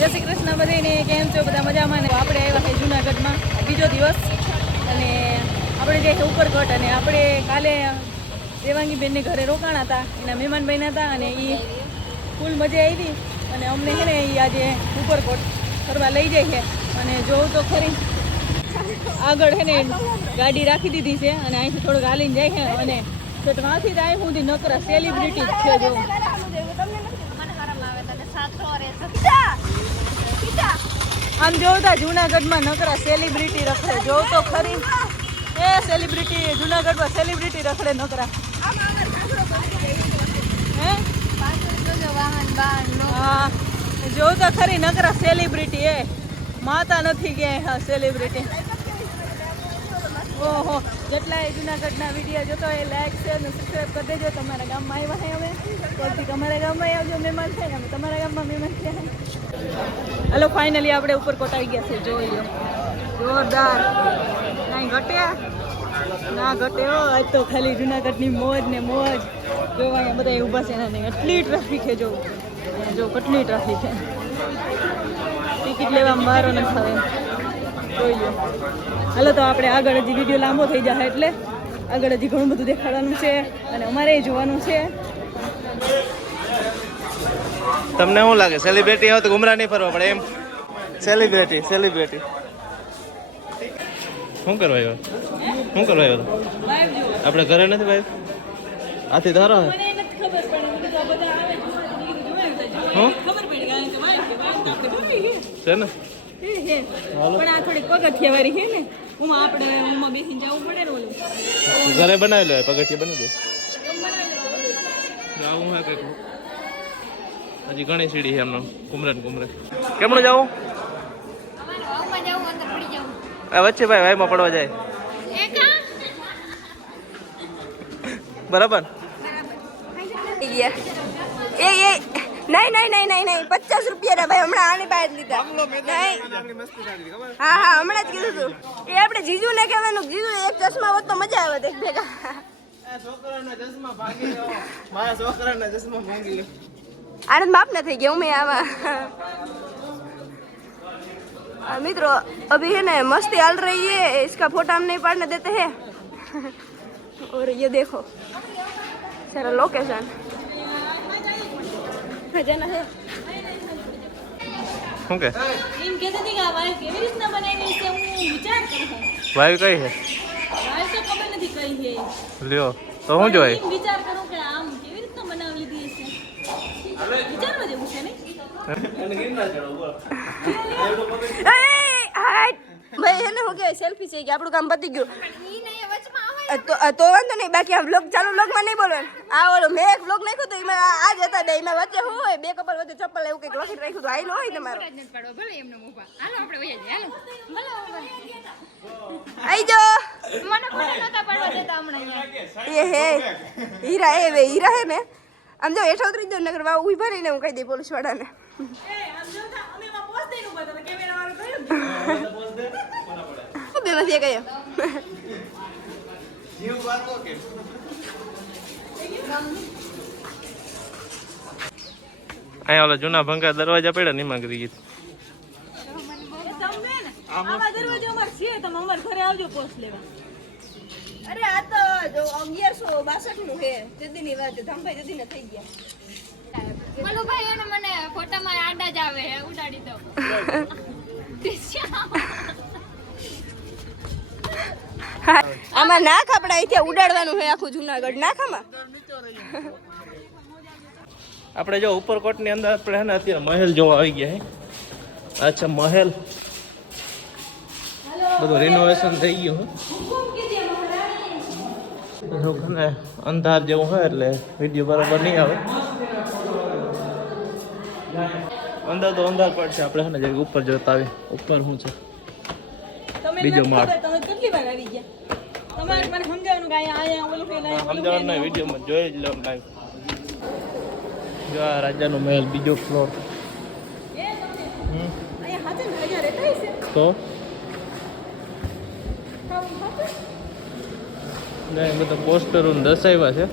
જય શ્રી કૃષ્ણ બધાને, કેમ છો બધા? મજામાં ને? આપણે આવ્યા છે જુનાગઢમાં બીજો દિવસ અને આપણે જે છે ઉપરકોટ અને આપણે કાલે દેવાંગીબેનને ઘરે રોકાણા હતા, એના મહેમાન બન્યા હતા અને એ ફૂલ મજા આવી અને અમને છે ને એ આજે ઉપરકોટ ફરવા લઈ જાય છે. અને જોઉં તો ખરી આગળ છે ને ગાડી રાખી દીધી છે અને અહીંથી થોડુંક હાલીને જાય છે અને ત્યાંથી જ અહીં સુધી નકરા સેલિબ્રિટી છે. જો આમ જોતા જુનાગઢમાં નકરા સેલિબ્રિટી રખડે. જોઉં તો ખરી એ સેલિબ્રિટી જુનાગઢમાં સેલિબ્રિટી રખડે નકરા. હે હા, જોઉં તો ખરી નકરા સેલિબ્રિટી એ માતા નથી ગયા. હા, સેલિબ્રિટી. ઓહો, જેટલા એ જુનાગઢના વિડીયો જોતો એ લાઈક છે અને સબસ્ક્રાઈબ કરી દેજો. તમારા ગામમાં આવ્યા છે હવે કોઈથી તમારા ગામમાં આવજો. મહેમાન છે અમે તમારા ગામમાં મહેમાન છે. હલો, ફાઇનલી આપણે ઉપરકોટ આવી ગયા છે. જોઈ લો, જોરદાર. કાંઈ ઘટ્યા ના ઘટે હો. આજ તો ખાલી જુનાગઢની મોજ ને મોજ. જોવા અહીંયા બધા ઊભા છે ને એટલી ટ્રાફિક છે. જો જો કેટલી ટ્રાફિક છે. ટિકિટ લેવામાં મારો ન થાય. જોઈ લો. હાલો, તો આપણે આગળ હજી વિડીયો લાંબો થઈ જાય એટલે આગળ હજી ઘણું બધું દેખાડવાનું છે અને અમારે જોવાનું છે. તમને શું લાગે સેલિબ્રિટી હોય તો ગુમરા નહીં ફરવા પડે એમ? સેલિબ્રિટી શું કરવા આવ્યો? શું કરવા આવ્યો? આપણે ઘરે નથી ભાઈ? આથી ધારો હે છે ને? પણ આ થોડીક પગથિયા વાળી છે ને, આપણે બેસીને જવું પડે ને. ઓલું ઘરે બનાવી લો, પગથિયા બની જાય. હું હે કંઈક હજી ઘણી સીડી છે એમનો. કુમરે કેમનું જાવું? વચ્ચે ભાઈ વાયમાં પડવા જાય બરાબર. નહીં 50 રૂપિયા ભાઈ હમણાં આની બહાર લીધા. હા હમણાં જ કીધું તું. એ આપણે જીજુ ને કહેવાનું, જીજુ એક ચશ્મા હોત તો મજા આવે દેખ ભેગા. છોકરાના ચશ્મા માંગી લો. आनंद माप न थे गया मैं आवा। मित्रों अभी है ना मस्ती हल रही है, इसका फोटो हम नहीं पड़ने देते हैं। और ये देखो सारा लोकेशन खजाना है। ओके इन कहते थे कि वायु केवी રીતના બનાવીને છે હું વિચાર કરું છું. વાયુ કઈ છે? વાયુ તો ખબર નથી કઈ છે. લ્યો તો હું જોઈ વિચાર કરું કે આમ કેવી રીતના બનાવી લીધી છે. વિચારવા જેવું છે ને. ભાઈ એને હું કે સેલ્ફી છે કે આપણું કામ પતી ગયું તો વાંધો નહીં. બાકી આ વ્લોગ ચાલુ વ્લોગમાં નહીં બોલવાનું. આ ઓલો મેં એક વ્લોગ નાખ્યો તો એમાં આ જ હતા બે. એમાં વચ્ચે શું હોય બે કપલ વચ્ચે ચપ્પલ એવું કંઈક લખી રાખ્યું તો આઈલો હોય તમારું. આઈ જો મને ફોટો નતા પાડવા દેતા હમણાં. એ હે હીરા એ વે હીરા હે ને. આમ જો હેઠા ઉતરી જાવ નગર વા ઊભા રહીને હું કહી દઈ પોલીસ વાળાને. એ આમ જોતા અમે માં પોસ્ટ દઈને ઉભા હતા કેમેરા વાળો કયો બે માંથી કયો જીવ વાતો કે અહીંયા ઓલા જૂના ભંગા દરવાજા પડ્યા ને એમાં ગઈ ગઈ. આવા દરવાજો અમાર છે. તમે અમાર ઘરે આવજો પોસ્ટ લેવા. અરે આ તો જો 1162 નું છે. જદીની વાત ધમભાઈ જદીને થઈ ગયા. મનુભાઈ એને મને ફોટામાં આડા જ આવે હે ઉડાડી દો. આમાં નાખ આપણે અહીંથી ઉડાડવાનું છે આખું જુનાગઢ નાખામાં. આપણે જો ઉપરકોટ ની અંદર આપણે ને અત્યારે મહેલ જોવા આવી ગયા હે. અચ્છા મહેલ બધું રિનોવેશન થઈ ગયું હે. અંધાર જેવું હોય એટલે વિડીયો બરાબર નહીં આવે. અંદર તો અંધાર પડશે. આપણે છે ને જરીક ઉપર જોતા આવી. ઉપર શું છે બીજો માળ. તમે કેટલી વાર આવી ગયા? તમારે મને સમજાવવાનું કે અહીંયા ઓલું ફેલ સમજાવવાનું નહીં, વિડીયોમાં જોઈ જ લો. લાઈવ જો આ રાજાનો મહેલ બીજો ફ્લોર. અહીંયા હાથે રાજા રહેતા હશે તો બધા પોસ્ટરો દર્શાવ્યા છે.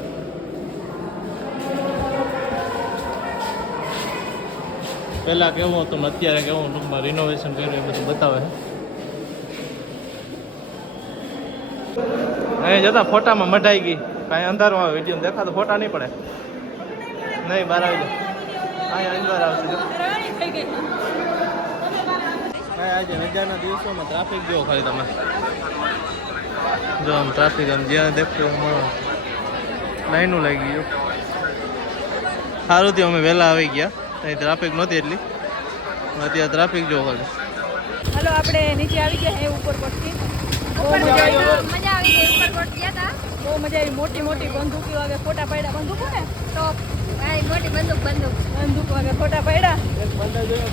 પહેલાં કેવું હતું ને અત્યારે કેવું ટૂંકમાં રિનોવેશન કર્યું એ બધું બતાવે છે. અહીં જતા ફોટામાં મઢાઈ ગઈ. કાંઈ અંધારું આવે વિડીયો દેખાતો ફોટા નહીં પડે. નહીં બહાર આવી જાય. અહીંયા અંધાર આવશે જો. આજે રજાના દિવસોમાં ટ્રાફિક જોવો ખાલી તમે. જો આમ ટ્રાફિક આમ જ્યાં દેખતો મળો લાઈનો લાગી ગયો. સારું થયું અમે વહેલા આવી ગયા. અહીં ટ્રાફિક નહોતી એટલી. અત્યારે ટ્રાફિક જોવો ખાલી. હાલો આપણે નીચે આવી ગયા હે ઉપરકોટથી. બહુ મજા આવી. મજા આવી ગઈ ઉપરકોટ ગયા તા બહુ મજા આવી. મોટી મોટી બંદૂકી વાગે ફોટા પાડ્યા. બંદૂકો ને તો આ મોટી બંદૂક વાગે ફોટા પાડ્યા. એક બંદર જોઈએ.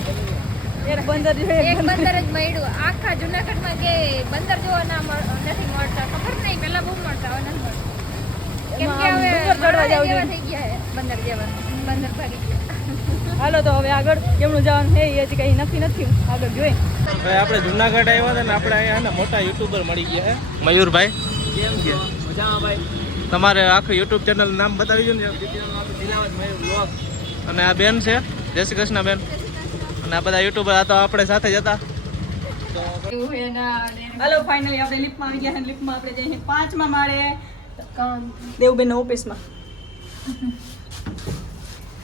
એક બંદર જ મળ્યું આખા જુનાગઢમાં કે બંદર જોવા નથી મળતા. ખબર નહીં પેલા બહુ મળતા હવે નથી મળતા. કેમ કે હવે ચડવા જાવ જેવા થઈ ગયા હે બંદર જેવા. બંદર ભાગી ગયા. હાલો તો હવે આગળ કેમનું જવાનું છે એ હજી કંઈ નક્કી નથી. આગળ જોઈએ. હવે આપણે જુનાગઢ આવ્યા હતા ને આપણે અહીંયા ને મોટા યુટ્યુબર મળી ગયા છે મયુરભાઈ. કેમ છે? મજામાં ભાઈ. તમારે આખું યુટ્યુબ ચેનલ નામ બતાવી દો ને. અને આ બેન છે જય શ્રી કૃષ્ણ બેન. અને આ બધા યુટ્યુબર આ તો આપણે સાથે જ હતા. હાલો ફાઇનલી આપણે લિફ્ટમાં આવી ગયા. લિફ્ટમાં આપણે જઈએ 5મા માળે દેવબેનના ઓફિસમાં.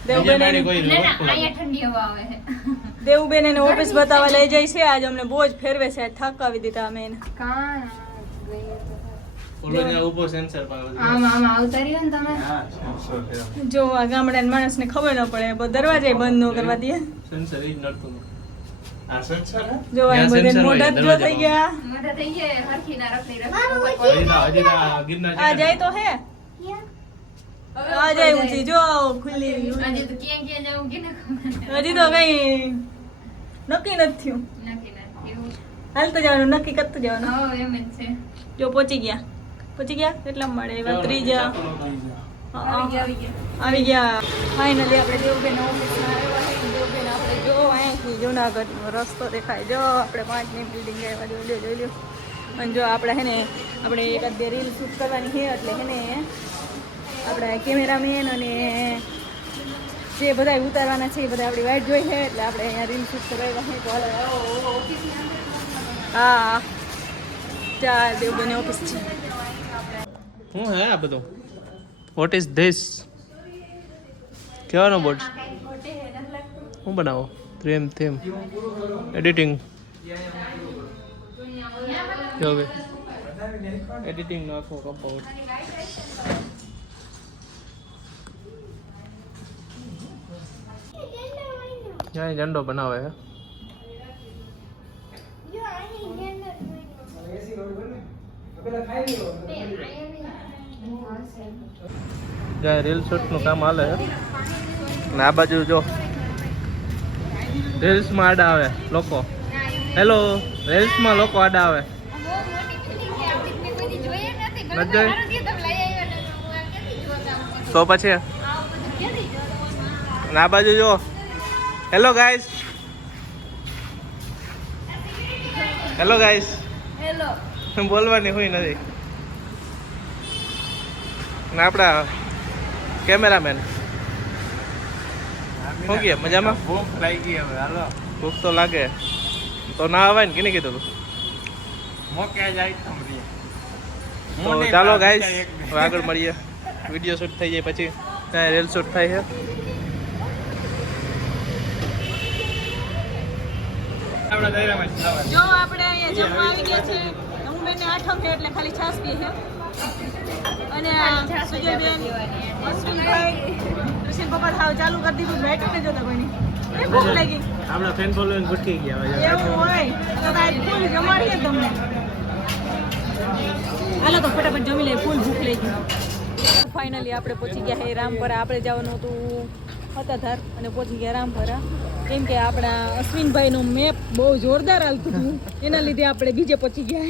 દેવબેન અહીંયા ઠંડી હવા આવે છે. દેવબેન એને ઓફિસ બતાવવા લઈ જાય છે. આજ અમને બહુ જ ફેરવે છે. થકાવી દીધા અમે એને. ઊભો સેન્સર આમ આવતા રહ્યો ને તમે. જો આ ગામડાના માણસને ખબર ન પડે દરવાજે બંધ ન કરવા દે. સેન્સર ઈ નડતું જો આ બધે મોઢા જ જો થઈ ગયા. મોઢા થઈ ગયા હરખી ના રખડી આ જાય તો હે આ જાય ઊંચી જો ખુલ્લી આજે તો ક્યાં ક્યાં જવું કે ને ખબર હજી તો કઈ નક્કી નથી થયું. નથી એવું. હાલતું જવાનું નક્કી કરતું જવાનું. હા એમ જ છે. જો પહોંચી ગયા કેટલા મળે એવા ત્રીજા આવી ગયા. ફાઇનલી આપણે દેવબેન ઓફિસમાં આવ્યા છે. દેવબેન આપણે જો અહીંથી જુનાગઢનો રસ્તો દેખાય. જો આપણે 5ની બિલ્ડિંગ આવ્યા જોઈ લો. અને જો આપણે હે ને આપણે એકાદ બે રીલ શૂટ કરવાની છે એટલે હે ને આપણા કેમેરામેન અને જે બધા ઉતારવાના છે એ બધા આપણી વાઈટ જોઈ છે એટલે આપણે અહીંયા રીલ શૂટ કરાવ્યા છે. તો હા ચાર દેવબેન ઓફિસ છે. હું હે આ બધું વોટ ઇઝ ધીસ કેવાનો બોર્ડ હું બનાવો પ્રેમ થેમ એડિટિંગ હવે એડિટિંગ નાખો કપાઉટ જ્યાં ઝંડો બનાવે હે જ્યાં રીલ શૂટનું કામ હાલે છે ને આ બાજુ જો રીલ્સમાં આડા આવે લોકો. હેલો રીલ્સમાં લોકો આડા આવે નથી જોઈ તો પછી ને આ બાજુ જો હેલો ગાઈસ બોલવાની હોય નથી ને આપણા કેમેરામેન શું કે મજામાં? ભૂખ લાગી ગઈ હવે હાલો. ભૂખ તો લાગે તો ના આવે ને કેને કીધું તું? તો ચાલો ગાઈસ હવે આગળ મળીએ. વિડીયો શૂટ થઈ જાય પછી ત્યાં રીલ શૂટ થાય છે. જો આપણે અહીંયા જમવા આવી ગયા છે. હું બેને 8મ છે એટલે ખાલી છાશ પી છે. અને સુજયબેન અશ્વિનભાઈ ઋષિ પપ્પા ખાવ ચાલુ કરી દીધું. બેઠું ને જોતા કોઈની ભૂખ લાગી. આપણા ફેન ફોલોઈંગ ગુટકી ગયા એવું હોય તો ફૂલ જમાડીએ તમને. હાલો તો ફટાફટ જમી લઈએ. ફૂલ ભૂખ લાગી. ફાઇનલી આપણે પહોંચી ગયા હે રામપરા. આપણે જવાનું હતું હતાધાર અને પહોંચી ગયા રામપરા. કેમ કે આપણા અશ્વિનભાઈનો મેપ બહુ જોરદાર હાલતું હતું એના લીધે આપણે બીજે પહોંચી ગયા.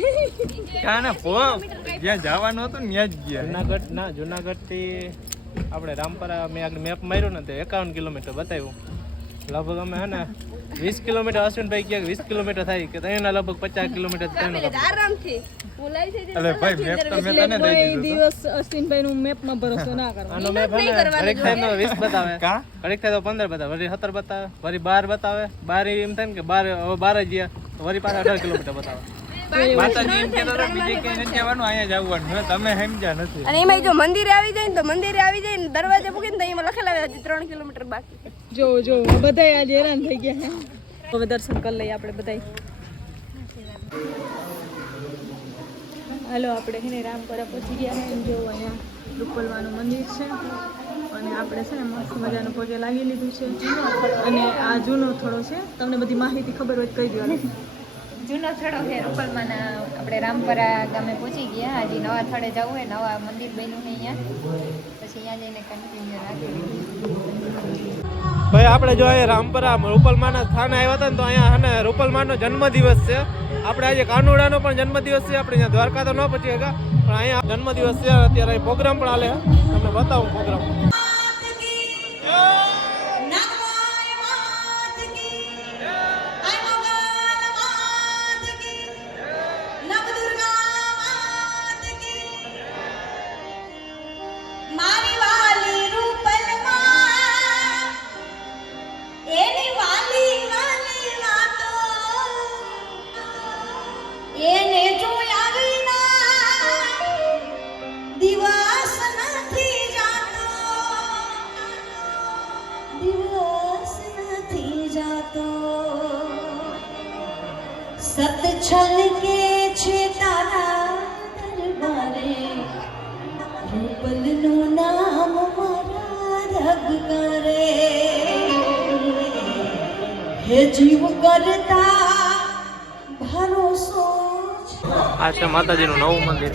જ્યાં જવાનું હતું ને ત્યાં જ ગયા. જુનાગઢથી આપણે રામપરા મેં આગળ મેપ માર્યો ને તે 51 કિલોમીટર બતાવ્યું. લગભગ અમે હે ને 20 કિલોમીટર અશ્વિનભાઈ કહે 20 કિલોમીટર થાય કે ત્યાંના લગભગ 50 કિલોમીટર ત્યાંનો આરામથી બોલાઈ છે અલે ભાઈ મેપ તો મેં તને દઈ દીધું દિવસ અશ્વિનભાઈ નું મેપ નો ભરોસો ના કરો આનો મેપ હે ને ઘડીક થાય તો 20 બતાવે કા ઘડીક થાય તો 15 બતાવે વળી 17 બતાવે વળી 12 બતાવે 12 એમ થાય ને કે 12 હવે 12 ગયા તો વળી પાછા 18 કિલોમીટર બતાવે માતાજી એમ કહેતા હતા બીજે ક્યાંય નથી જવાનું અહીંયા જ આવવાનું હવે તમે સમજ્યા નથી અને એમાં જો મંદિરે આવી જાય ને તો મંદિરે આવી જાય ને દરવાજે મૂકીને તો એમાં લખેલા હોય હજી 3 કિલોમીટર બાકી. જો બધાય આજે હેરાન થઈ ગયા છે હવે દર્શન કરી લઈએ આપણે બધાય. હાલો આપણે છે ને રામપરા પહોંચી ગયા છે. જો અહીંયા રૂપલવાનું મંદિર છે અને આપણે છે ને મસ્ત મજાનું પગે લાગી લીધું છે અને આ જૂનો થોડો છે. તમને બધી માહિતી ખબર હોય તો કહી દેવાનું. જૂનો થડો છે રૂપલમાંના. આપણે રામપરા ગામે પહોંચી ગયા. હજી નવા થડે જવું હોય, નવા મંદિર બન્યું છે અહીંયા, પછી અહીંયા જઈને કન્ટિન્યુ રાખી. ભાઈ આપણે જો અહીંયા રામપરા રૂપલમાના સ્થાને આવ્યા હતા ને તો અહીંયા હે ને રૂપલમાનો જન્મદિવસ છે. આપણે આજે કાનુડાનો પણ જન્મદિવસ છે. આપણે અહીંયા દ્વારકા તો ન પહોંચી ગયા પણ અહીંયા જન્મદિવસ છે. અત્યારે અહીં પ્રોગ્રામ પણ હાલે છે. તમને બતાવું પ્રોગ્રામ. એને જોયા વિના દિવસ નથી જાતો, દિવસ નથી જાતો. સત છલકે છે તારા દરબારે, રૂપલનું નામ મારા રગ કરે. હે જીવ કરતા ભરોસો. આ છે માતાજીનું નવું મંદિર.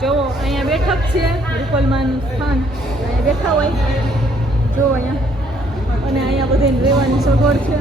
જો અહીંયા બેઠક છે રૂપલમાનું સ્થાન. અહીંયા બેઠા હોય જો અહીંયા અને અહીંયા બધાને રહેવાની સગવડ છે.